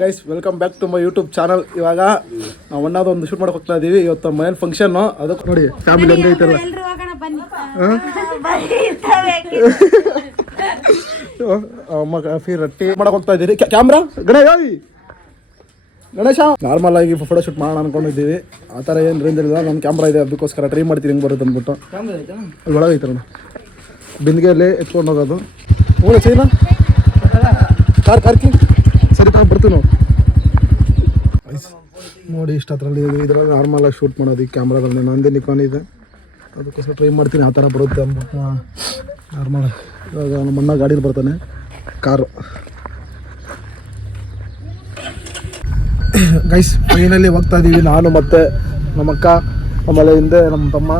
Guys welcome back to my YouTube channel. ಇವಾಗ ನಾವು ಒಂದು ಶೂಟ್ ಮಾಡಕ್ಕೆ ಹೋಗ್ತಾ ಇದೀವಿ. ಇವತ್ತು ಮನೇಲಿ ಫಂಕ್ಷನ್, ಅದಕ್ಕೆ ನೋಡಿ ಫ್ಯಾಮಿಲಿ ಹೆಂಗೆ ಐತಲ್ಲ. ಅಮ್ಮ ಕಾಫಿ ರೊಟ್ಟಿ ಮಾಡಕ್ಕೆ ಹೋಗ್ತಾ ಇದ್ದೀರಿ. ಕ್ಯಾಮ್ರಾ ಗಣೇಶ ನಾರ್ಮಲ್ ಆಗಿ ಫೋಟೋ ಶೂಟ್ ಮಾಡೋಣ ಅನ್ಕೊಂಡಿದ್ದೀವಿ. ಆ ಥರ ಏನು ರೇಂಜ್ ಇಲ್ಲ. ನನ್ನ ಕ್ಯಾಮ್ರಾ ಇದೆ, ಅದಕ್ಕೋಸ್ಕರ ಟ್ರೈ ಮಾಡ್ತೀನಿ ಹೆಂಗೆ ಬರುತ್ತೆ ಅಂದ್ಬಿಟ್ಟು. ಅಲ್ಲಿ ಒಳಗೆ ಐತಲ್ಲ ಬಿಂದಿಗೆಯಲ್ಲಿ ಎತ್ಕೊಂಡು ಹೋಗೋದು. ಹೋಗ ಚೈನಾ ಕಾರ್ಕಿ ಸರಿ ಬರ್ತೀವಿ ನಾವು. ನೋಡಿ ಇಷ್ಟು ಹತ್ರಲ್ಲಿ ಇದರಲ್ಲಿ ನಾರ್ಮಲಾಗಿ ಶೂಟ್ ಮಾಡೋದು. ಈ ಕ್ಯಾಮ್ರಾಗಳನ್ನ ನಂದೇ ನಿಕಾನ್ ಇದೆ, ಅದಕ್ಕೋಸ್ಕರ ಟ್ರೈ ಮಾಡ್ತೀನಿ ಆ ಥರ ಬರುತ್ತೆ ಅಂದ್ಬಿಟ್ಟು. ನಾರ್ಮಲ್ ಇವಾಗ ನಮ್ಮ ಅಣ್ಣ ಗಾಡೀಲಿ ಬರ್ತಾನೆ, ಕಾರು. ಗೈಸ್ ಫೈನಲ್ಲಿ ಹೋಗ್ತಾ ಇದ್ದೀವಿ ನಾನು ಮತ್ತು ನಮ್ಮ ಅಕ್ಕ, ಆಮೇಲೆ ಹಿಂದೆ ನಮ್ಮ ತಮ್ಮ,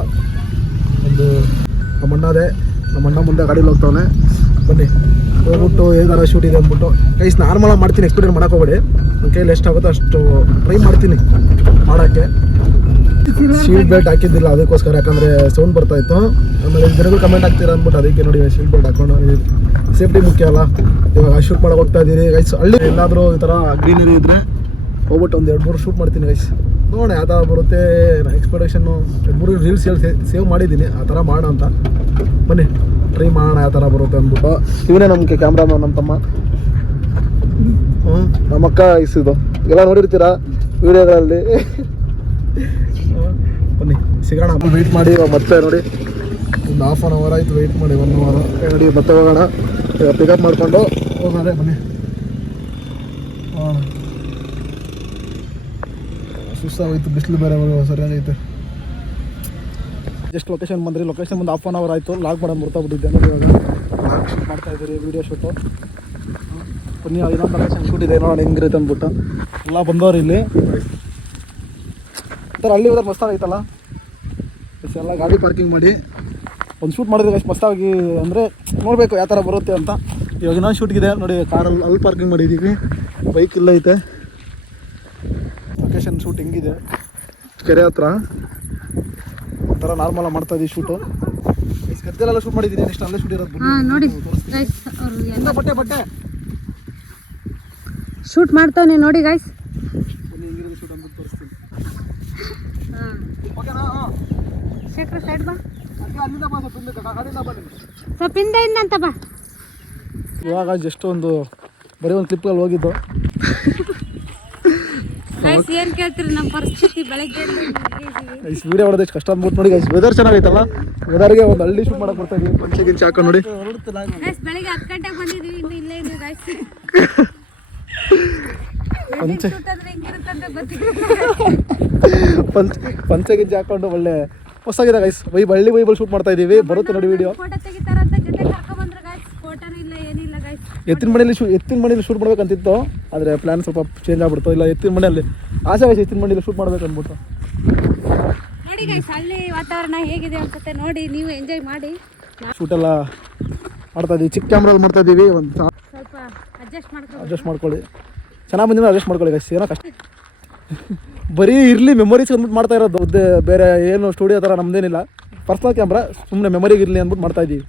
ಒಂದು ನಮ್ಮ ಅಣ್ಣದೇ. ನಮ್ಮ ಅಣ್ಣ ಮುಂದೆ ಗಾಡೀಲಿ ಹೋಗ್ತಾವನೆ. ಬನ್ನಿ ಹೋಗ್ಬಿಟ್ಟು ಏನಾರ ಶೂಟ್ ಇದೆ ಅಂದ್ಬಿಟ್ಟು. ಗೈಸ್ ನಾರ್ಮಲಾಗಿ ಮಾಡ್ತೀನಿ, ಎಕ್ಸ್ಪೀರಿಯನ್ಸ್ ಮಾಡೋಕೆ ಹೋಗ್ಬೇಡಿ. ನನ್ನ ಕೈಯಲ್ಲಿ ಎಷ್ಟಾಗುತ್ತೋ ಅಷ್ಟು ಟ್ರೈ ಮಾಡ್ತೀನಿ ಮಾಡೋಕ್ಕೆ. ಶೀಲ್ಡ್ ಬೆಲ್ಟ್ ಹಾಕಿದ್ದಿಲ್ಲ ಅದಕ್ಕೋಸ್ಕರ, ಯಾಕಂದರೆ ಸೌಂಡ್ ಬರ್ತಾಯಿತ್ತು. ಆಮೇಲೆ ಜನಗಳು ಕಮೆಂಟ್ ಆಗ್ತೀರಾ ಅಂದ್ಬಿಟ್ಟು ಅದಕ್ಕೆ ನೋಡಿ ಶೀಲ್ಡ್ ಬೆಲ್ಟ್ ಹಾಕೊಂಡು. ಸೇಫ್ಟಿ ಮುಖ್ಯ ಅಲ್ಲ. ಇವಾಗ ಶೂಟ್ ಮಾಡೋಕೆ ಹೋಗ್ತಾ ಇದ್ದೀರಿ ಗೈಸ್. ಹಳ್ಳಿ ಎಲ್ಲಾದರೂ ಈ ಥರ ಗ್ರೀನರಿ ಇದ್ದರೆ ಹೋಗ್ಬಿಟ್ಟು ಒಂದು 2-3 ಶೂಟ್ ಮಾಡ್ತೀನಿ ಗೈಸ್. ನೋಡಿ ಯಾವ ಥರ ಬರುತ್ತೆ. ಎಕ್ಸ್ಪೆಕ್ಟೇಷನ್ನು 2-3 ರೀಲ್ಸ್ ಸೇವ್ ಮಾಡಿದ್ದೀನಿ, ಆ ಥರ ಮಾಡೋಣ ಅಂತ. ಬನ್ನಿ ಟ್ರೈ ಮಾಡೋಣ ಯಾವ ಥರ ಬರುತ್ತೆ ಅಂದ್ಬಿಟ್ಟು. ಇವನೇ ನಮಗೆ ಕ್ಯಾಮ್ರಾಮನ್, ನಮ್ಮ ತಮ್ಮ. ನಮ್ಮ ಅಕ್ಕ ಇಸಿದು ಎಲ್ಲ ನೋಡಿರ್ತೀರಾ ವಿಡಿಯೋಗಳಲ್ಲಿ. ಬನ್ನಿ ಸಿಗೋಣ. ವೆಯ್ಟ್ ಮಾಡಿ ಮತ್ತೆ ನೋಡಿ ಒಂದು ½ ಅನ್ ಅವರ್ ಆಯಿತು ವೆಯ್ಟ್ ಮಾಡಿ. 1 ಅವರ್ ನೋಡಿ ಮತ್ತೆ ಹೋಗೋಣ. ಪಿಕಪ್ ಮಾಡಿಕೊಂಡು ಹೋಗೋಣ. ಬನ್ನಿ ಸುಸ್ತಾಗೋಯ್ತು, ಬಿಸಿಲು ಬೇರೆ ಸರಿಯಾಗೈತೆ. ಜಸ್ಟ್ ಲೊಕೇಶನ್ ಬಂದ್ರಿ. ಲೊಕೇಶನ್ ಬಂದು ½ ಅನ್ ಅವರ್ ಆಯಿತು. ಲಾಗ್ ಮಾಡೋದು ಮುರ್ತಾಗ್ಬಿಟ್ಟಿದ್ದೆ. ನೋಡಿ ಇವಾಗ ಲಾಗ್ ಶೂಟ್ ಮಾಡ್ತಾ ಇದ್ದೀರಿ, ವೀಡಿಯೋ ಶೂಟು. ಬನ್ನಿ ಇನ್ನೊಂದು ಲೊಕೇಶನ್ ಶೂಟ್ ಇದೆ, ನೋಡೋಣ ಹೆಂಗಿರುತ್ತೆ ಅಂದ್ಬಿಟ್ಟು. ಎಲ್ಲ ಬಂದವ್ರು ಇಲ್ಲಿ ಥರ ಹಳ್ಳಿ ಹೋದ್ರೆ ಮಸ್ತಾಗೈತಲ್ಲ. ಎಲ್ಲ ಗಾಡಿ ಪಾರ್ಕಿಂಗ್ ಮಾಡಿ ಒಂದು ಶೂಟ್ ಮಾಡಿದ್ರೆ ಎಷ್ಟು ಮಸ್ತಾಗಿ ಅಂದರೆ ನೋಡಬೇಕು ಯಾವ ಥರ ಬರುತ್ತೆ ಅಂತ. ಇವಾಗ ಇನ್ನೊಂದು ಶೂಟ್ಗಿದೆ ನೋಡಿ, ಕಾರಲ್ಲಿ ಅಲ್ಲಿ ಪಾರ್ಕಿಂಗ್ ಮಾಡಿದ್ದೀವಿ. ಬೈಕ್ ಇಲ್ಲ ಐತೆ. ಲೊಕೇಶನ್ ಶೂಟ್ ಹೆಂಗಿದೆ, ಕೆರೆ ಹತ್ರ ಒಂಥರ ನಾರ್ಮಲಾಗಿ ಮಾಡ್ತಾ ಇದ್ದೀವಿ ಶೂಟು. ಗದ್ದೆಲ್ಲ ಶೂಟ್ ಮಾಡಿದ್ದೀನಿ, ನೆಕ್ಸ್ಟ್ ಅಲ್ಲೇ ಶೂಟ್ ಇರೋದು. ನೋಡಿ ಬಟ್ಟೆ ಬಟ್ಟೆ ಶೂಟ್ ಮಾಡ್ತಾವನೆ ನೋಡಿ ಗೈಸ್. ಹೆಂಗಿರೋದು ಶೂಟ್ ಅಂತ ತೋರಿಸ್ತೀನಿ. ಶೇಖರ್ ಸೈಡ್ ಬಾ, ಅಲ್ಲಿಂದ ಬಾ, ಗಾಡಿಯಿಂದ ಬನ್ನಿ, ಸ್ವಲ್ಪ ಹಿಂದೆಯಿಂದ ಅಂತ ಬಾ. ಇವಾಗ ಜಸ್ಟ್ ಒಂದು ಬರೀ ಒಂದು ಕ್ಲಿಪ್ಗಳಲ್ಲಿ ಹೋಗಿದ್ದು. ಗೈಸ್ ಏನು ಕೇಳ್ತೀರಿ ನಮ್ಮ ಪರಿಸ್ಥಿತಿ. ಬೆಳಗ್ಗೆ ವಿಡಿಯೋ ಮಾಡೋದು ಎಷ್ಟು ಕಷ್ಟ ಅಂದ್ಬಿಟ್ಟು ನೋಡಿ ಗೈಸ್. ವೆದರ್ ಚೆನ್ನಾಗೈತಲ್ಲ, ವೆದರ್ಗೆ ಒಂದು ಹಳ್ಳಿ ಶೂಟ್ ಮಾಡಕ್ಕೆ ಬರ್ತಾ ಇದೀವಿ. ಪಂಚೆ ಗಿಂಚೆ ಹಾಕೊಂಡು ನೋಡಿ. ಗೈಸ್ ಬೆಳಗ್ಗೆ 10 ಗಂಟೆಗೆ ಬಂದಿದ್ದೀವಿ, ಇನ್ನು ಇಲ್ಲೇ ಇದೀವಿ ಗೈಸ್. ಪಂಚೆ ಗಿಂಚೆ ಹಾಕೊಂಡು ಒಳ್ಳೆ ಹೊಸಾಗಿದೆ ಗೈಸ್. ಹಳ್ಳಿ ಬೈಬಲ್ ಶೂಟ್ ಮಾಡ್ತಾ ಇದೀವಿ. ಬರುತ್ತೆ ನೋಡಿ ವಿಡಿಯೋ. ಫೋಟೋ ತೆಗಿತಾರಂತ ಜೊತೆ ಕರ್ಕೊಂಡು ಬಂದ್ರು ಗೈಸ್. ಫೋಟೋನೂ ಇಲ್ಲ ಏನಿಲ್ಲ ಗೈಸ್. ಎತ್ತಿನ ಮನೆಯಲ್ಲಿ ಶೂಟ್ ಮಾಡ್ಬೇಕಂತಿತ್ತು, ಆದರೆ ಪ್ಲಾನ್ ಸ್ವಲ್ಪ ಚೇಂಜ್ ಆಗ್ಬಿಡ್ತು. ಇಲ್ಲ ಎತ್ತಿನ ಮನೆಯಲ್ಲಿ ಆಸೆ ಗೈಸ್, ಎತ್ತಿನ ಮನೆಯಲ್ಲಿ ಶೂಟ್ ಮಾಡ್ಬೇಕು ಅಂದ್ಬಿಟ್ಟು. ನೋಡಿ ಗೈಸ್ ಹಳ್ಳಿ ವಾತಾವರಣ ಹೇಗಿದೆ ಅನ್ಸುತ್ತೆ ನೋಡಿ, ನೀವು ಎಂಜಾಯ್ ಮಾಡಿ. ಶೂಟ್ ಎಲ್ಲ ಮಾಡ್ತಾ ಇದೀವಿ, ಚಿಕ್ಕ ಕ್ಯಾಮ್ರಲ್ಲಿ ಮಾಡ್ತಾ ಇದೀವಿ. ಒಂದು ಸ್ವಲ್ಪ ಅಡ್ಜಸ್ಟ್ ಮಾಡ್ಕೊಳ್ಳಿ. ಚೆನ್ನಾಗಿ ಬಂದಿರೋ ಅಡ್ಜಸ್ಟ್ ಮಾಡ್ಕೊಳ್ಳಿ ಗೈಸ್. ಏನೋ ಕಷ್ಟ ಬರೀ ಇರಲಿ ಮೆಮೊರೀಸ್ ಅಂದ್ಬಿಟ್ಟು ಮಾಡ್ತಾ ಇರೋದು. ಬೇರೆ ಏನು ಸ್ಟುಡಿಯೋ ಥರ ನಮ್ದೇನಿಲ್ಲ. ಪರ್ಸ್ನಲ್ ಕ್ಯಾಮ್ರಾ, ಸುಮ್ಮನೆ ಮೆಮೊರಿಗೆ ಇರಲಿ ಅಂದ್ಬಿಟ್ಟು ಮಾಡ್ತಾ ಇದ್ದೀವಿ.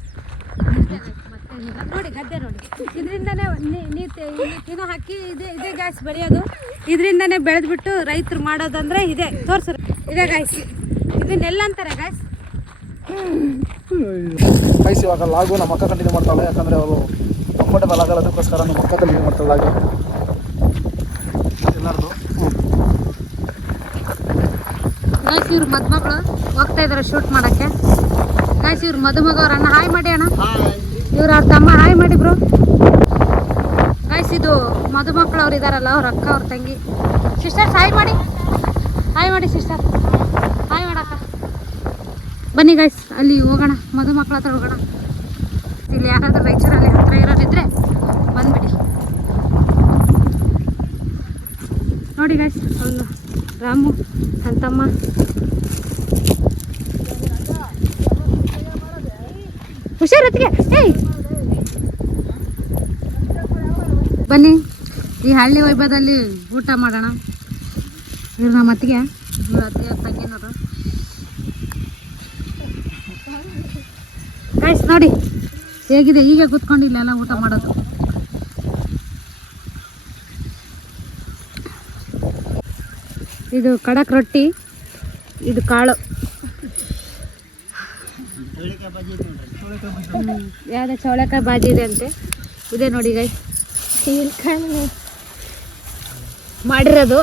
ನೋಡಿ ಗದ್ದೆ ನೋಡಿ, ಇದರಿಂದನೇ ನೀನು ಹಾಕಿ ಇದೇ ಗ್ಯಾಸ್ ಬೆಳೆಯೋದು. ಇದರಿಂದನೇ ಬೆಳೆದ್ಬಿಟ್ಟು ರೈತರು ಮಾಡೋದಂದ್ರೆ ಇದೆ. ತೋರಿಸ್ರು ಇದೇ ಗಾಯ್ಸ್, ಇದನ್ನೆಲ್ಲ ಅಂತಾರೆ ಗಾಯ್ಸ್. ಗೈಸ್ ಇವಾಗ ಲಾಗು ನಮ್ಮ ಅಕ್ಕ ಕಂಟಿನ್ಯೂ ಮಾಡ್ತಾಳೆ, ಯಾಕಂದರೆ ಅವರು ಕಂಫರ್ಟೇಬಲ್ ಆಗಲ್ಲ. ಅದಕ್ಕೋಸ್ಕರ ನಮ್ಮ ಅಕ್ಕ ಕಂಟಿನ್ಯೂ ಮಾಡ್ತಾಳೆ ಲಾಗು ಎಲ್ಲರದು. ಗಾಯ್ಸ್ ಇವ್ರು ಮದುಮಗಳು ಹೋಗ್ತಾ ಇದಾರೆ ಶೂಟ್ ಮಾಡೋಕ್ಕೆ. ಗಾಯ್ಸ್ ಇವ್ರು ಮದುಮಗ ಅವ್ರ ಅಣ್ಣ ಹಾಯ್ ಮಾಡಿ ಅಣ್ಣ. ಇವ್ರು ಅವ್ರ ತಮ್ಮ ಹಾಯ್ ಮಾಡಿ ಬ್ರೋ. ಗಾಯ್ಸ್ ಇದು ಮದುಮಕ್ಕಳು ಅವ್ರು ಇದಾರಲ್ಲ, ಅವ್ರ ಅಕ್ಕ ಅವ್ರ ತಂಗಿ. ಸಿಸ್ಟರ್ಸ್ ಹಾಯ್ ಮಾಡಿ, ಹಾಯ್ ಮಾಡಿ ಸಿಸ್ಟರ್, ಹಾಯ್ ಮಾಡಕ್ಕ. ಬನ್ನಿ ಗಾಯ್ಸ್ ಅಲ್ಲಿ ಹೋಗೋಣ, ಮದುಮಕ್ಕಳ ಹತ್ರ ಹೋಗೋಣ. ಇಲ್ಲಿ ಯಾರಾದ್ರೂ ರೈಚೂರಲ್ಲಿ ಹತ್ರ ಇರೋರಿದ್ರೆ ಬಂದ್ಬಿಡಿ. ನೋಡಿ ಗಾಯ್ಸ್ ಅವನು ರಾಮು ನನ್ನ ತಮ್ಮ. ಹುಷಾರತ್ತಿಗೆ ಏಯ್ ಬನ್ನಿ ಈ ಹಳ್ಳಿ ವೈಭವದಲ್ಲಿ ಊಟ ಮಾಡೋಣ. ಇವ್ರು ನಮ್ಮ ಅತ್ತಿಗೆ, ಇವ್ರ ಅತ್ತಿಗೆ ತಂಗಿನವರು. ಗೈಸ್ ನೋಡಿ ಹೇಗಿದೆ, ಈಗ ಕೂತ್ಕೊಂಡು ಇಲ್ಲೆಲ್ಲ ಊಟ ಮಾಡೋದು. ಇದು ಖಡಕ್ ರೊಟ್ಟಿ, ಇದು ಕಾಳು. ಯಾವುದೇ ಚೌಳೆಕಾಯಿ ಬಾಜಿ ಇದೆ ಅಂತೆ. ಇದೆ ನೋಡಿ ಗೈ ಮಾಡಿರೋದು.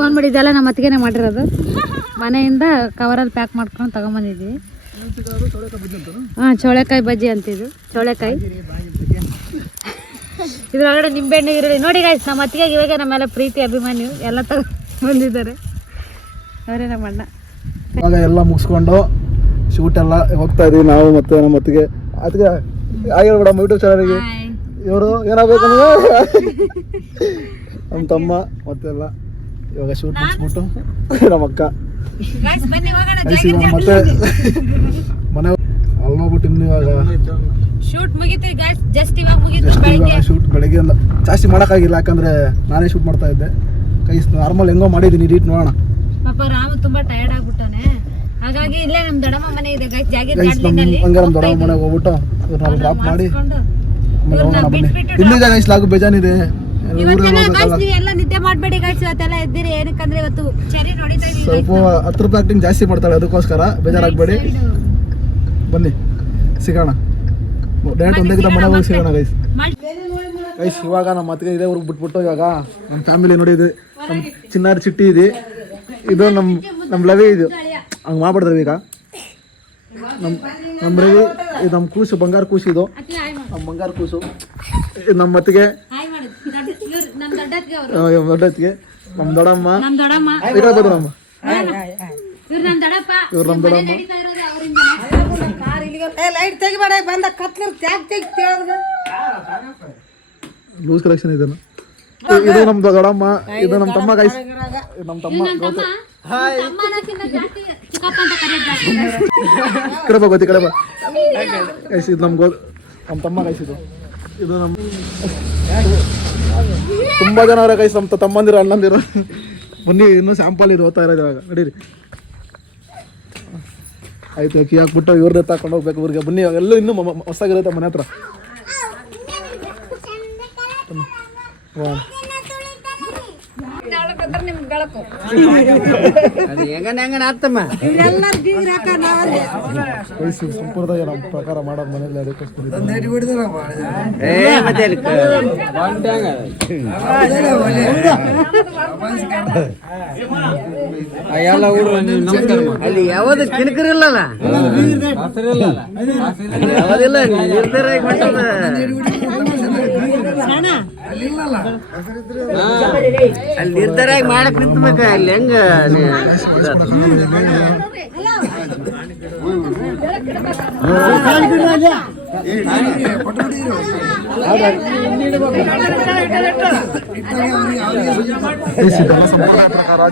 ಒಂದು ಮಾಡಿ ಇದೆಲ್ಲ ನಮ್ಮ ಅತ್ತಿಗೆನೇ ಮಾಡಿರೋದು. ಮನೆಯಿಂದ ಕವರಲ್ಲಿ ಪ್ಯಾಕ್ ಮಾಡ್ಕೊಂಡು ತಗೊಂಬಂದಿದ್ವಿ. ಹಾಂ, ಚೌಳೆಕಾಯಿ ಬಜ್ಜಿ ಅಂತಿದ್ದು. ಚೌಳೆಕಾಯಿ ಇದ್ರೊಳಗಡೆ ನಿಂಬೆಹಣ್ಣು ಈರುಳ್ಳಿ ನೋಡಿ ಗಾಯ್ಸ್. ನಮ್ಮ ಅತ್ತಿಗೆ ಇವಾಗ ನಮ್ಮೆಲ್ಲ ಪ್ರೀತಿ ಅಭಿಮಾನಿ ಎಲ್ಲ ಬಂದಿದ್ದಾರೆ. ಅವರೇ ನಮ್ಮ ಅಣ್ಣ. ಇವಾಗ ಎಲ್ಲ ಮುಗಿಸ್ಕೊಂಡು ಶೂಟ್ ಎಲ್ಲ ಹೋಗ್ತಾ ಇದೀವಿ ನಾವು ಮತ್ತೆ ನಮ್ಮ ಅತ್ತಿಗೆ. ಅದಕ್ಕೆ ಆಗಿರ್ಬೇಡ ಯೂಟ್ಯೂಬ್ ಚಾನಲ್ಗೆ. ಇವರು ಏನಾಗಬೇಕು ನಮ್ಮ ತಮ್ಮ ಮತ್ತೆಲ್ಲ ಇವಾಗ ಶೂಟ್ ಮುಗಿಸ್ಬಿಟ್ಟು ನಮ್ಮ ಅಕ್ಕ ಮತ್ತೆ ಮನೆ ಅಲ್ಲಿ ಹೋಗ್ಬಿಟ್ಟು ಇನ್ನು ಇವಾಗ ಶೂಟ್ ಮುಗಿತು ಗಾಯ್ಸ್. ಜಸ್ಟ್ ಇವಾಗ ಮುಗಿತು. ಶೂಟ್ ಬೆಳಗ್ಗೆ ಎಲ್ಲ ಜಾಸ್ತಿ ಮಾಡೋಕ್ಕಾಗಿಲ್ಲ, ಯಾಕಂದ್ರೆ ನಾನೇ ಶೂಟ್ ಮಾಡ್ತಾ ಇದ್ದೆ. ನಾರ್ಮಲ್ ಹೆಂಗೋ ಮಾಡಿದ್ದೀನಿ, ರೀಟ್ ನೋಡೋಣ. ಪಾಪ ರಾಮು ತುಂಬಾ ಟಯರ್ಡ್ ಆಗ್ಬಿಟ್ಟಾನೆ. ಹಾಗಾಗಿ ಇಲ್ಲೇ ನಮ್ ದೊಡ್ಡಮ್ಮ ಮನೆ ಇದೆ ಗೈಸ್, ಜಾಗೀರ್ ಹಂಗೆ ನಮ್ಮ ದೊಡ್ಡಮ್ಮ ಮನೆಗೆ ಹೋಗ್ಬಿಟ್ಟು ಇವ್ರನ್ನ ಡ್ರಾಪ್ ಮಾಡಿ ಆಮೇಲೆ ಹೋಗೋಣ ಬನ್ನಿ. ಇಲ್ಲಿದೆ ಗೈಸ್, ಲಾಗು ಬೇಜಾನಿದೆ. ಎಲ್ಲ ನಿದ್ದೆ ಮಾಡ್ಬೇಡಿ ಗೈಸ್, ಇವತ್ತೆಲ್ಲ ಎದ್ದಿರಿ. ಏನಕ್ಕಂದ್ರೆ ಇವತ್ತು ಚೆರಿ ನೋಡಿತಾ ಇದೀವಿ. ಸ್ವಲ್ಪ 10 ರೂಪಾಯಿ ಆಕ್ಟಿಂಗ್ ಜಾಸ್ತಿ ಮಾಡ್ತಾಳೆ, ಅದಕ್ಕೋಸ್ಕರ ಬೇಜಾರಾಗಬೇಡಿ. ಬನ್ನಿ ಸಿಗೋಣ ಡೈರೆಕ್ಟ್ ಒಂದೇ ಮನೆಗೆ ಹೋಗಿ ಸಿಗೋಣ ಗೈಸ್. ಗೈಸ್ ಇವಾಗ ನಮ್ಮ ಅತ್ತಿಗೆ ಇದೇ ಊರಿಗೆ ಬಿಟ್ಬಿಟ್ಟು ಇವಾಗ ನಮ್ಮ ಫ್ಯಾಮಿಲಿ ನೋಡಿದ್ವಿ. ನಮ್ಮ ಚಿನ್ನಾರಿ ಚಿಟ್ಟಿ ಇದೆ, ಇದು ನಮ್ಮ ಲವಿ. ಇದು ಹಂಗೆ ಮಾಡ್ಬಿಡ್ತಾರೆ ಈಗ ನಮ್ಮ ರವಿ. ಇದು ನಮ್ಮ ಕೂಸು, ಬಂಗಾರ ಕೂಸು. ಇದು ನಮ್ಮ ಬಂಗಾರ ಕೂಸು. ಇದು ನಮ್ಮ ಅತ್ತಿಗೆ, ದೊಡ್ಡತ್ತಿಗೆ, ನಮ್ಮ ದೊಡ್ಡಮ್ಮ. ಇವ್ರು ನಮ್ಮ ದೊಡ್ಡಮ್ಮ. ಲೂಸ್ ಕಲೆಕ್ಷನ್ ಇದೆ. ಇದು ನಮ್ಮ ದೊಡ್ಡಮ್ಮ, ಇದು ನಮ್ಮ ತಮ್ಮ ಗೈಸ್. ನಮ್ಮ ತಮ್ಮ ಕಡೆ ಬಾ ಗೊತ್ತಿ ಕಡೆ ಬಾ ಗೈಸ್. ಇದು ನಮ್ಮ ತಮ್ಮ ಗೈಸ್. ಇದು ನಮ್ಮ ತುಂಬಾ ಜನ ಅವರ ಗೈಸ್, ನಮ್ಮ ತಮ್ಮಂದಿರು ಅಣ್ಣಂದಿರು. ಬನ್ನಿ ಇನ್ನೂ ಸ್ಯಾಂಪಲ್ ಇದು ಓದ್ತಾ ಇರೋದು ಇವಾಗ. ನಡೀರಿ ಆಯ್ತು, ಕೀ ಹಾಕ್ಬಿಟ್ಟು ಇವ್ರದ್ದು ತಗೊಂಡು ಹೋಗ್ಬೇಕು ಊರಿಗೆ. ಬನ್ನಿ ಎಲ್ಲೂ ಇನ್ನೂ ಹೊಸಾಗಿರುತ್ತೆ ಮನೆ ಹತ್ರ. ಸಂಪ್ರದಾಯ ನಮ್ಮ ಪ್ರಕಾರ ಮಾಡೋದು ಮನೇಲಿ, ಅದಕ್ಕೋಸ್ಕರ ಅಲ್ಲಿ ಯಾವ್ದು ಕಿಣಕರಿಲ್ಲಲ್ಲ, ಯಾವ್ದಿಲ್ಲ ನಿರ್ಧಾರ ಅಲ್ಲಿ ನಿರ್ಧಾರ ಮಾಡಕ್ ನಿಂತ್ಬೇಕ. ಅಲ್ಲಿ ಹೆಂಗ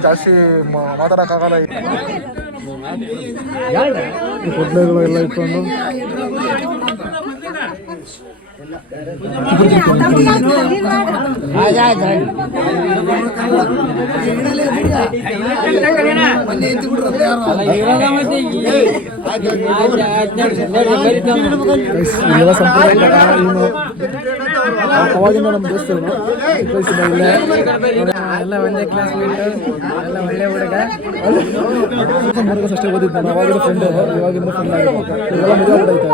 ಜಾಸ್ತಿ ಮಾತಾಡಕ್ಕಾಗಲ್ಲ. ಕೊಡ್ಲೆಗಳು ಎಲ್ಲ ಇಟ್ಕೊಂಡು ಅವಾಗಿಂದ ನಮ್ಮ ದೋಸ್ತರು ಎಲ್ಲ ಒಂದೇ ಕ್ಲಾಸ್ ಮೇಟ್, ಎಲ್ಲ ಒಳ್ಳೆ ಹುಡುಗ. ಅಷ್ಟೇ ಓದಿದ್ದು ನಾನು, ಅವಾಗಿಂದ ಫ್ರೆಂಡ್, ಇವಾಗಿಂದ ಫ್ರೆಂಡ್ ಆಗಿರ್ಬೇಕು. ಇವೆಲ್ಲ ಮದುವೆ ಆಗ್ಬಿಟ್ಟೈತೆ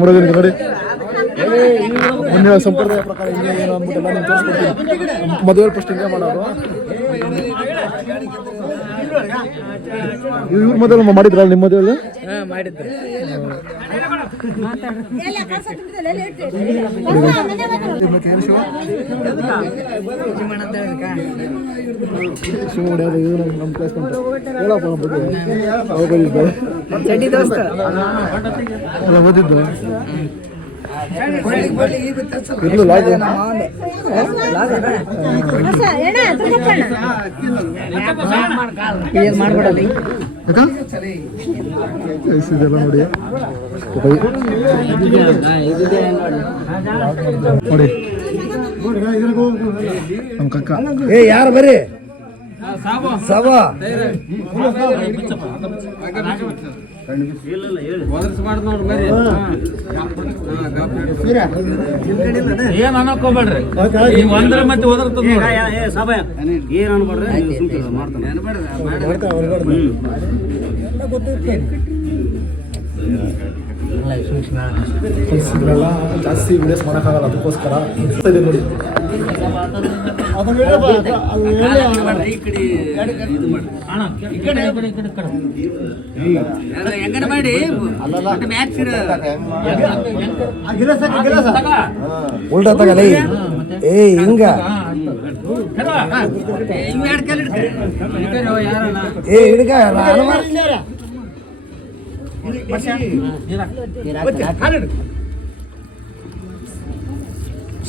ಹುಡುಗನಿಗೆ ನೋಡಿ. ಮುಂದಿನ ಸಂಪ್ರದಾಯ ಪ್ರಕಾರ ಹಿಂಗೆ ಏನು ಅಂದ್ಬಿಟ್ಟೆಲ್ಲ ನೀವು ತೋರಿಸ್ಕೊಡ್ತೀನಿ. ಮದುವೆ ಫಸ್ಟ್ ಹಿಂಗೆ ಮಾಡೋದು. ಇವ್ರ ಮದುವೆ ಮಾಡಿದ್ರಲ್ಲ ನಿಮ್ಮ ಮದುವೆಯಲ್ಲಿ? ಮಾಡಿದ್ರು. ಶಿವ ಹೊಡೆಯೋದು ಇವ್ರು ನಮ್ಮ ಕ್ಲಾಸ್ ಬಂತು. ಹೇಳಪ್ಪ ನಮ್ಮ ಬಗ್ಗೆ ಅವಾಗ ಬಂದಿದ್ದು ಅಲ್ಲ ಓದಿದ್ದು ಇರ್ಲು ಲಾಗ್ ಇದೆಲ್ಲ ನೋಡಿ ನೋಡಿ ನಮ್ಮ ಕಕ್ಕ. ಯಾರು ಬರ್ರಿ ಸಭಾ ಏನ್ ಅನ್ನಕೋಬೇಡ್ರಿ ಒಂದ್ರ ಮತ್ತೆ ಓದರ್ತದ ಏನ್ ಅನ್ಬೇಡ್ರಿ ಇದೆಲ್ಲ ಜಾಸ್ತಿ ವಿಡಿಯೋಸ್ ಮಾಡೋಕ್ಕಾಗಲ್ಲ, ಅದಕ್ಕೋಸ್ಕರ ಇದೆ ನೋಡಿ. ಹೆಂಗನ ಮಾಡಿ ಉಲ್ಟಾ ತಗಲಿ. ಏ ಹಿಂಗ ಏ ಹಿಡ್ಕ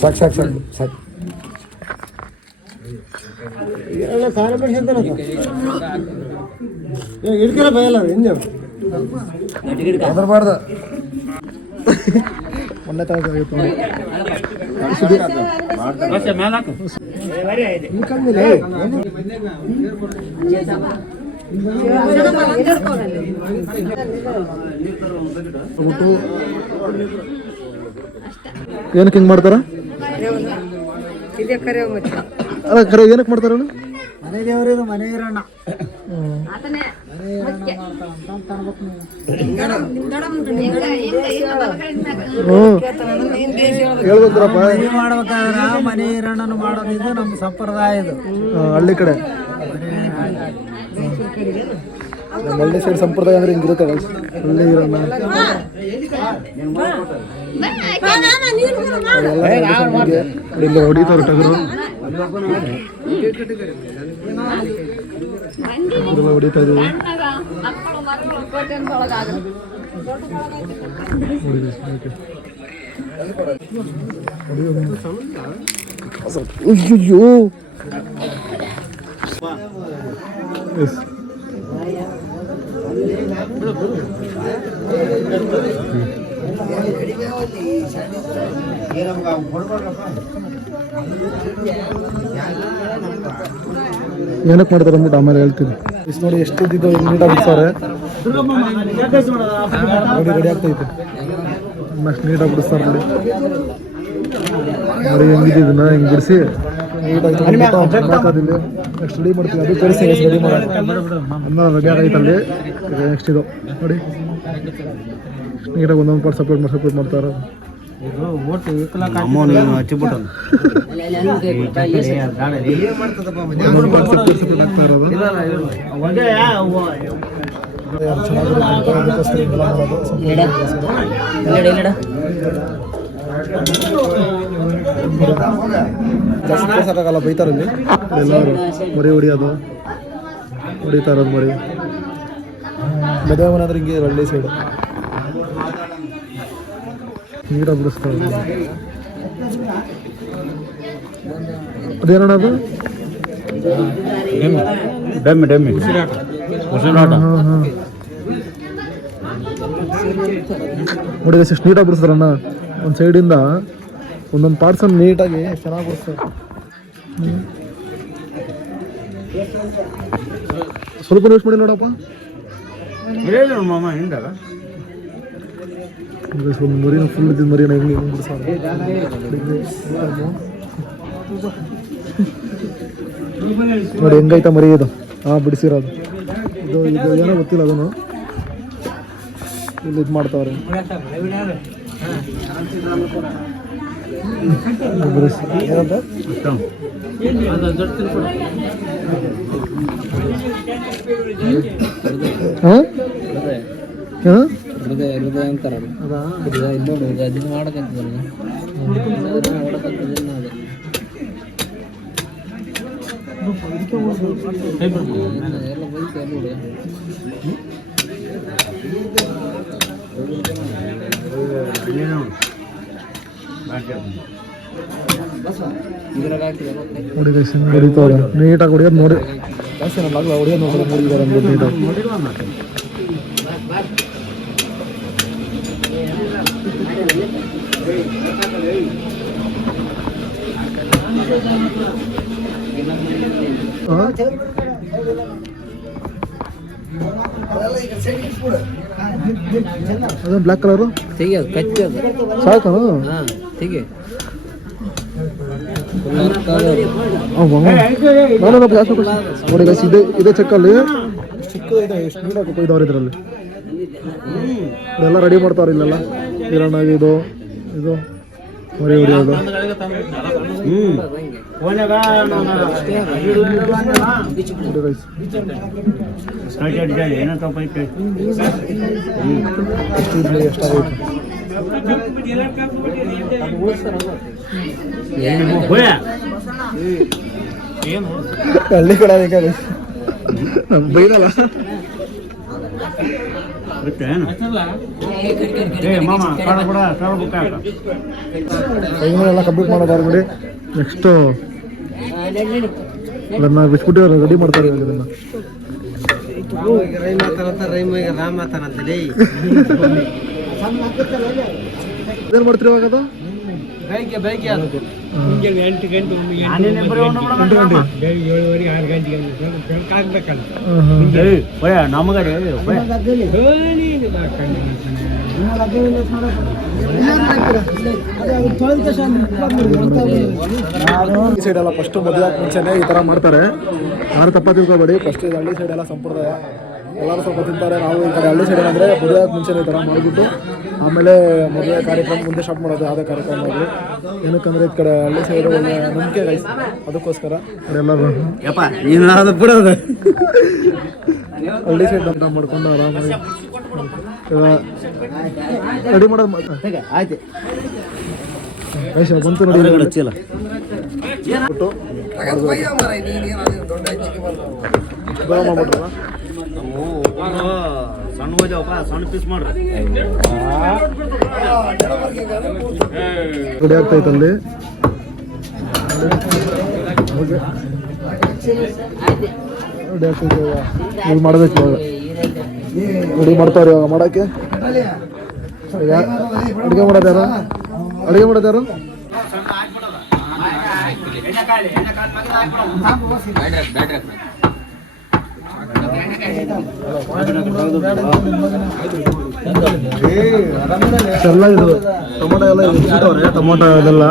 ಸಾಕು ಸಾಕು ಸಾಕು ಸಾಕು. ಹಿಡ್ಕಲ್ಲ ಭಯಲ್ಲ ಹೆದರ್ಬಾರ್ದು. ಮೊನ್ನೆ ತಗೋಗಿತ್ತು ಏನಕ್ಕೆ ಹಿಂಗೆ ಮಾಡ್ತಾರ? ಅಲ್ಲ ಖರೆ ಏನಕ್ಕೆ ಮಾಡ್ತಾರ? ಮನೆ ದೇವರಿದು ಮನೆ ಇರೋಣ ಹೇಳ್ಬೇಕ್ರಪ್ಪ. ಮಾಡ್ಬೇಕಾದ್ರ ಮನೆ ಇರೋಣ ಮಾಡೋದಿದು ನಮ್ಮ ಸಂಪ್ರದಾಯ. ಇದು ಹಳ್ಳಿ ಕಡೆ ನಮ್ಮ ಹಳ್ಳಿ ಸೈಡ್ ಸಂಪ್ರದಾಯ ಅಂದ್ರೆ ಹಿಂಗಿರುತ್ತೆ. ಹಳ್ಳಿ ಇರೋಣ ಇಲ್ಲಿ ಹೊಡಿತಾರೆ ಟಗರು, ಹೊಡಿತಾ ಇದ್ದೀವಿ. ಅಯ್ಯೋ ಏನಕ್ಕೆ ಮಾಡ್ತಾರೆ ಅಂದ್ಬಿಟ್ಟು ಆಮೇಲೆ ಹೇಳ್ತೀನಿ. ಇಷ್ಟು ನೋಡಿ ಎಷ್ಟು ಇದ್ದಿದ್ದು ನೀಟಾಗಿ ಬಿಡಿಸ್ತಾರೆ. ನೋಡಿ ರೆಡಿ ಆಗ್ತೈತೆ, ಅಷ್ಟು ನೀಟಾಗಿ ಬಿಡಿಸ್ತಾರೆ ನೋಡಿ. ನೋಡಿ ಹೆಂಗಿದ್ದನ್ನ ಹಿಂಗೆ ಬಿಡಿಸಿ ನೀಟಾಗಿ ಹಾಕೋದಿಲ್ಲ. ನೆಕ್ಸ್ಟ್ ರೆಡಿ ಮಾಡ್ತೀವಿ, ಅದು ತೋರಿಸಿ ರೆಡಿ ಮಾಡೋದು. ಅನ್ನ ರೆಡಿ ಆಗೈತಲ್ಲಿ. ನೆಕ್ಸ್ಟ್ ಇದು ನೋಡಿ ನೀಟಾಗಿ ಒಂದೊಂದು ಪಾರ್ಟ್ ಸಪ್ರೇಟ್ ಮಾಡ್ತಾರೆ. ಜಾಸ್ತಿ ಸಾಕಾಗಲ್ಲ, ಬೈತಾರಲ್ಲಿ ಎಲ್ಲರೂ ಮರಿ ಹೊಡಿಯೋದು, ಹೊಡಿತಾ ಇರೋದು ಮರಿ. ಮದುವೆ ಮನಾದ್ರೆ ಹಿಂಗೆ ಹಳ್ಳಿ ಸೈಡು ನೀಟಾಗಿ ಬಿಡಿಸ್ತಾರೆ. ಅದೇನೋಣ ಅದು ನೋಡಿ ಎಷ್ಟು ನೀಟಾಗಿ ಬಿಡಿಸ್ತಾರಣ್ಣ. ಒಂದು ಸೈಡಿಂದ ಒಂದೊಂದು ಪಾರ್ಟ್ಸನ್ನು ನೀಟಾಗಿ ಚೆನ್ನಾಗಿ ಬಿಡಿಸ್ತಾರೆ. ಸ್ವಲ್ಪ ಯೂಸ್ ಮಾಡಿ ನೋಡಪ್ಪ. ಒಂದು ಮರಿನ ಫುಲ್ ಇದ್ದಿದ್ದು ಮರಿನ ಹೆಂಗೆ ಬಿಡಿಸ್ತಾರೆ ನೋಡಿ. ಹೆಂಗೈತ ಮರಿ ಇದು ಬಿಡಿಸಿರೋದು. ಇದು ಏನೋ ಗೊತ್ತಿಲ್ಲ, ಅದನ್ನು ಇಲ್ಲಿ ಇದು ಮಾಡ್ತಾವ್ರೆ. ಏನಂತ ಹೃದಯ ಅಂತಾರಲ್ಲ, ಅದನ್ನ ಮಾಡಕಂತಿದ್ದ ಹೊಡಿತವ್ರೆ ನೀಟಾಗಿ ಹೊಡಿಯೋದು ನೋಡಿ. ಜಾಸ್ತಿ ನಾನು ಆಗಲ್ಲ ಹೊಡಿಯೋದು ನೋಡಿ, ನೋಡಿದ್ದಾರೆ ಅಂದ್ಬಿಟ್ಟು ನೀಟಾಗಿ. ಅದು ಬ್ಲ್ಯಾಕ್ ಕಲರು ತೆಗಿಯೋದು ಕಚ್ಚಿ ಅದು ಸಾಕು ಹಾಂ ತೆಗಿ ನಾನು ಜಾಸ್ತಿ ನೋಡಿ ಗೈಸ್ ಇದೇ ಚೆಕ್ಕಲ್ಲಿ ಚಿಕ್ಕದಿದೆ ಎಷ್ಟು ನೀಟಾಗಿ ಕೊಯ್ದವ್ರು ಇದರಲ್ಲಿ ಇದೆಲ್ಲ ರೆಡಿ ಮಾಡ್ತಾವ್ರೆ ಇಲ್ಲೆಲ್ಲ ಹಿರಣ್ಣಾಗಿ ಇದು ಮರಿ ಹೊಡಿಯೋದು ಹಳ್ಳಿ ಕಡೆ ನಮ್ ಬೈದಲ್ಲ ಎಲ್ಲ ಕಂಪ್ಲೀಟ್ ಮಾಡೋದಾರ ನೋಡಿ ನೆಕ್ಸ್ಟ್ ಅದನ್ನ ಬಿಸ್ಬಿಟ್ಟು ರೆಡಿ ಮಾಡ್ತಾರೆ ಇವಾಗ ಇದನ್ನ ಏನ್ ಮಾಡ್ತೀರಿ ಇವಾಗ ಅದು ಈ ಸೈಡ್ ಎಲ್ಲ ಫಸ್ಟ್ ಮದುವೆ ಮುಂಚೆನೆ ಈ ತರ ಮಾಡ್ತಾರೆ. ಯಾರು ತಪ್ಪ ತಿಳ್ಕೊಬೇಡಿ. ಫಸ್ಟ್ ಇದು ಹಳ್ಳಿ ಸೈಡ್ ಎಲ್ಲ ಸಂಪ್ರದಾಯ, ಎಲ್ಲರೂ ಸ್ವಲ್ಪ ತಿಂತಾರೆ. ನಾವು ಈ ಕಡೆ ಹಳ್ಳಿ ಸೈಡ್ ಅಂದರೆ ಮದುವೆ ಮುಂಚೆನೆ ಈ ಥರ ಮಾಡಿಬಿಟ್ಟು ಆಮೇಲೆ ಮದುವೆ ಕಾರ್ಯಕ್ರಮ ಮುಂದೆ ಸ್ಟಾರ್ಟ್ ಮಾಡೋದು. ಯಾವುದೇ ಕಾರ್ಯಕ್ರಮ ಆಗಲಿ ಏನಕ್ಕಂದ್ರೆ ಈ ಕಡೆ ಹಳ್ಳಿ ಸೈಡ್ ಒಳ್ಳೆ ನಂಬಿಕೆ ಗೈಸ್, ಅದಕ್ಕೋಸ್ಕರ ಎಲ್ಲರೂ ಹಳ್ಳಿ ಸೈಡ್ ಊಟ ಮಾಡ್ಕೊಂಡು ಆರಾಮಾಗಿ ರೆಡಿ ಮಾಡೋದು ಆಯ್ತು. ಗೈಸ್ ಬಂತು ನೋಡಿ ಬಿಟ್ಟು ಮಾಡ್ಬಿಟ್ರಲ್ಲ ಸಣ್ಣ ಹೋಗ್ಯಾವಪ್ಪ, ಸಣ್ಣ ಪೀಸ್ ಮಾಡ್ರಿ. ರೆಡಿ ಆಗ್ತೈತಲ್ಲಿ. ರೆಡಿ ಆಗ್ತೈತೆ ಇವಾಗ ಮಾಡ್ಬೇಕು. ಇವಾಗ ರೆಡಿ ಮಾಡ್ತಾವ್ರಿ ಇವಾಗ ಮಾಡೋಕ್ಕೆ. ಈಗ ಅಡುಗೆ ಮಾಡೋದ್ಯಾರು? ಅಡುಗೆ ಮಾಡೋದ್ಯಾರು? ಎಲ್ಲ ಇದು ಟೊಮೊಟೊ ಎಲ್ಲ ಇಟ್ಬಿಟ್ಟವ್ರೆ. ಟೊಮೊಟೊ ಇದೆಲ್ಲ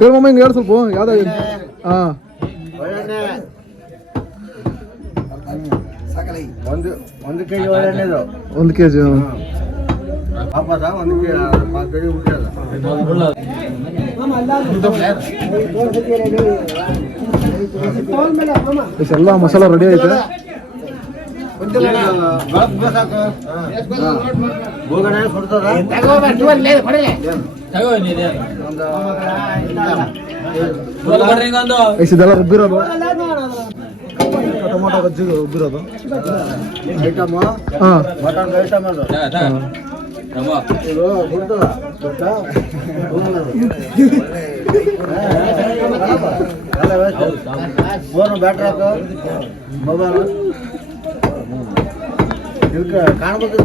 ಹೇಳಿ ಮಮ್ಮ ಹಿಂಗೆ ಹೇಳಿ ಸ್ವಲ್ಪ ಯಾವ್ದು. ಹಾಂ ಒಂದು ಕೆಜಿ ಒಳ್ಳೆಣ್ಣೆದು, 1 kg. ಎಲ್ಲ ಮಸಾಲ ರೆಡಿ ಐತೆ. ಇದೆಲ್ಲ ರುಬ್ಬಿರೋದು, ಟೊಮೊಟೊ ಗಜ್ಜಿ ರುಬ್ಬಿರೋದು ಐಟಮ್. ಹಾಂ ಮಟನ್ ಐಟಮ್ ಅದು. ಬ್ಯಾಟ್ರಿ ಹಾಕು, ಮೊಬೈಲ್ ಕಾಣ್ಬೇಕು.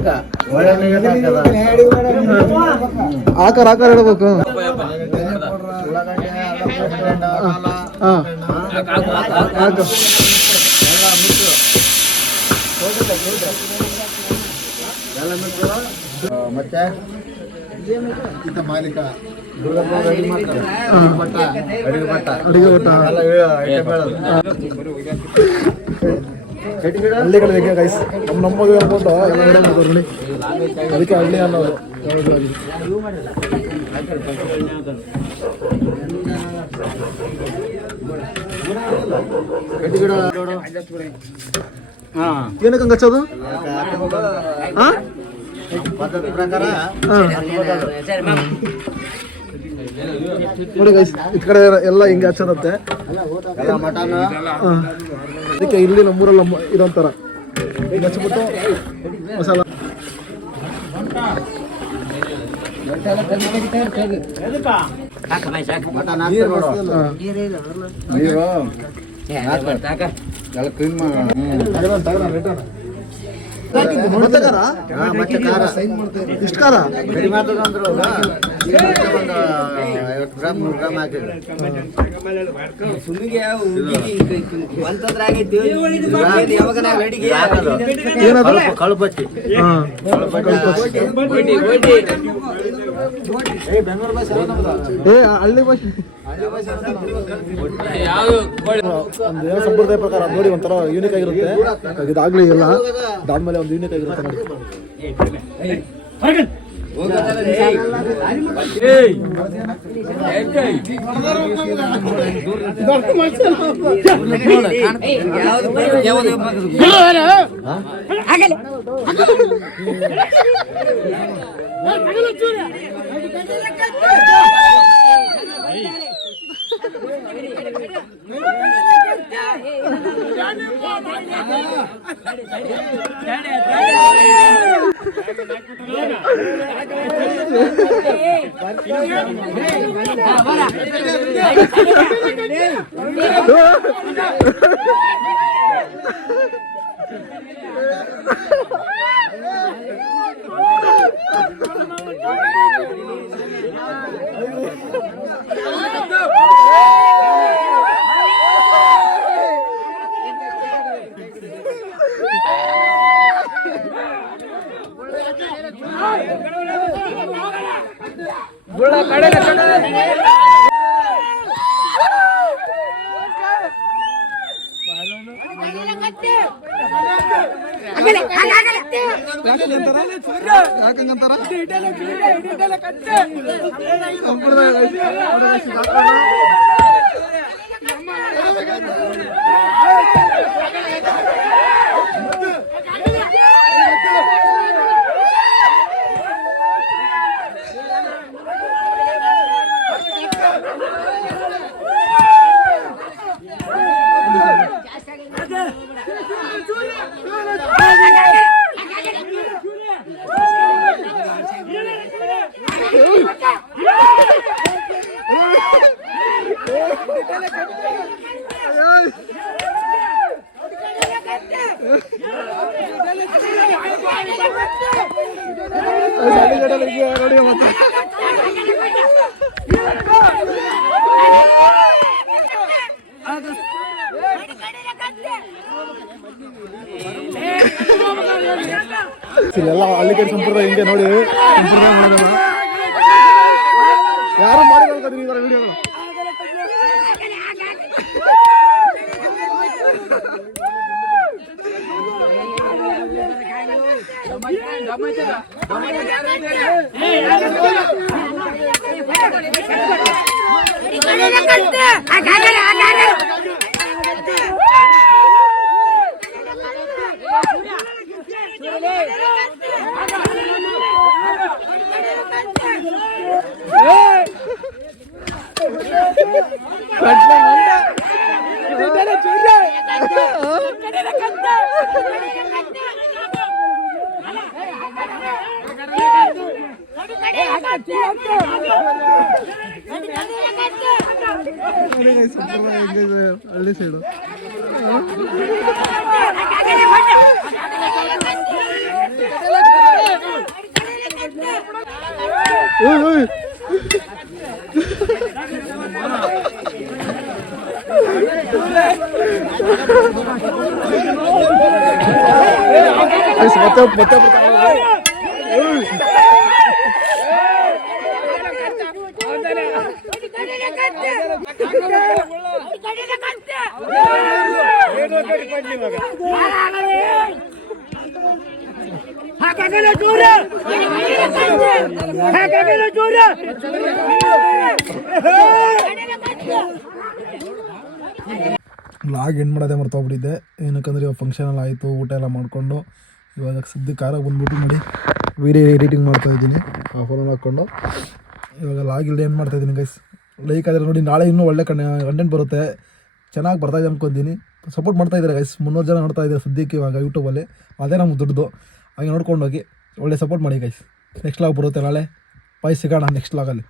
ಆಕಾರ ಹೇಳ್ಬೇಕು. ಹಾಂ ಮತ್ತೆ ಮಾಲೀಕ ಅಡುಗೆ ಭಟ್ಟ ಹಳ್ಳಿ ಕಡೆ ಬೇಕೆ ಗೈಸ್. ನಮಗೆ ಅನ್ಕೊಂಡು ಎಲ್ಲ ಕಡೆ ಮಾಡ್ತಾರೆ. ಅದಕ್ಕೆ ಹಳ್ಳಿ ಅನ್ನೋದು ಯಾವುದು ಅಲ್ಲಿ. ಏನಕ್ಕೆ ಹಂಗೆ ಹಚ್ಚೋದು? ಹಾಂ ನೋಡಿ ಗೈಸ್, ಈ ಕಡೆ ಎಲ್ಲ ಹಿಂಗೆ ಹಚ್ಚೋದತ್ತೆ. ಅದಕ್ಕೆ ಇಲ್ಲಿ ನಮ್ಮೂರಲ್ಲಿ ಇದೊಂಥರ ಹಿಂಗೆ ಹಚ್ಬಿಟ್ಟು ಮಸಾಲ ಇಷ್ಟು ಖಾರ ಒಂದು 50 ಗ್ರಾಮ್ 100 ಗ್ರಾಮ್ ಹಾಕಿದ್ರು ಸುಮ್ಮಿಗೆ ಒಂತಂದ್ರೆ ಆಗೈತಿ ಯಾವಾಗ ನಾವು ರೆಡಿಗೆ ಏನದು ಕಳ್ಪಚ್ಚಿ ಹಾಂ ಏ ಹಳ್ಳಿ ಭಾಷೆ ಒಂದು ಏನೋ ಸಂಪ್ರದಾಯ ಪ್ರಕಾರ ಅದ್ ನೋಡಿ ಒಂಥರ ಯೂನಿಕ್ ಆಗಿರುತ್ತೆ ಇದಾಗ್ಲಿ ಇಲ್ಲ ಅದಾದ್ಮೇಲೆ ಒಂದು ಯೂನಿಕ್ ಆಗಿರುತ್ತೆ ನೋಡಿ ಎಲ್ಲ ಹಳ್ಳಿ ಕಡೆ ಸಂಪ್ರದಾಯ ಹಿಂಗೆ ನೋಡಿ ಸಂಪ್ರದಾಯ ಮಾಡಿದಲ್ಲ ಯಾರು ಮಾಡಿದ್ರೆ ಈ ಥರ ವಿಡಿಯೋಗಳು ಹಳ್ಳಿ ಸೈಡು ಮತ್ತೆ ಲಾಗ್ ಎಂಡ್ ಮಾಡೋದೇ ಮರ್ತೋಗ್ಬಿಟ್ಟಿದ್ದೆ. ಏನಕ್ಕಂದ್ರೆ ಇವಾಗ ಫಂಕ್ಷನ್ ಎಲ್ಲ ಆಯಿತು, ಊಟ ಎಲ್ಲ ಮಾಡಿಕೊಂಡು ಇವಾಗ ಸದ್ಯಕ್ಕೆ ಕಾರಾಗಿ ಬಂದ್ಬಿಟ್ಟು ಮಾಡಿ ವೀಡಿಯೋ ಎಡಿಟಿಂಗ್ ಮಾಡ್ತಾಯಿದ್ದೀನಿ ಫೋನ್ ಹಾಕ್ಕೊಂಡು. ಇವಾಗ ಲಾಗ್ ಇಲ್ಲದೆ ಏನು ಮಾಡ್ತಾಯಿದ್ದೀನಿ ಗೈಸ್. ಲೈಕ್ ಆದರೆ ನೋಡಿ, ನಾಳೆ ಇನ್ನೂ ಒಳ್ಳೆ ಕಂಟೆಂಟ್ ಬರುತ್ತೆ, ಚೆನ್ನಾಗಿ ಬರ್ತಾಯಿದೆ ಅಂದ್ಕೊತೀನಿ. ಸಪೋರ್ಟ್ ಮಾಡ್ತಾಯಿದ್ದಾರೆ ಗೈಸ್. 300 ಜನ ನೋಡ್ತಾಯಿದ್ದಾರೆ ಸದ್ಯಕ್ಕೆ ಇವಾಗ ಯೂಟ್ಯೂಬಲ್ಲಿ. ಅದೇ ನಮ್ಗೆ ದುಡ್ಡು. ಹಾಗೆ ನೋಡ್ಕೊಂಡು ಹೋಗಿ ಒಳ್ಳೆ ಸಪೋರ್ಟ್ ಮಾಡಿ ಗೈಸ್. ನೆಕ್ಸ್ಟ್ ಲಾಗ್ ಬರುತ್ತೆ ನಾಳೆ. ಸಿಗೋಣ ನೆಕ್ಸ್ಟ್ ಲಾಗಲ್ಲಿ.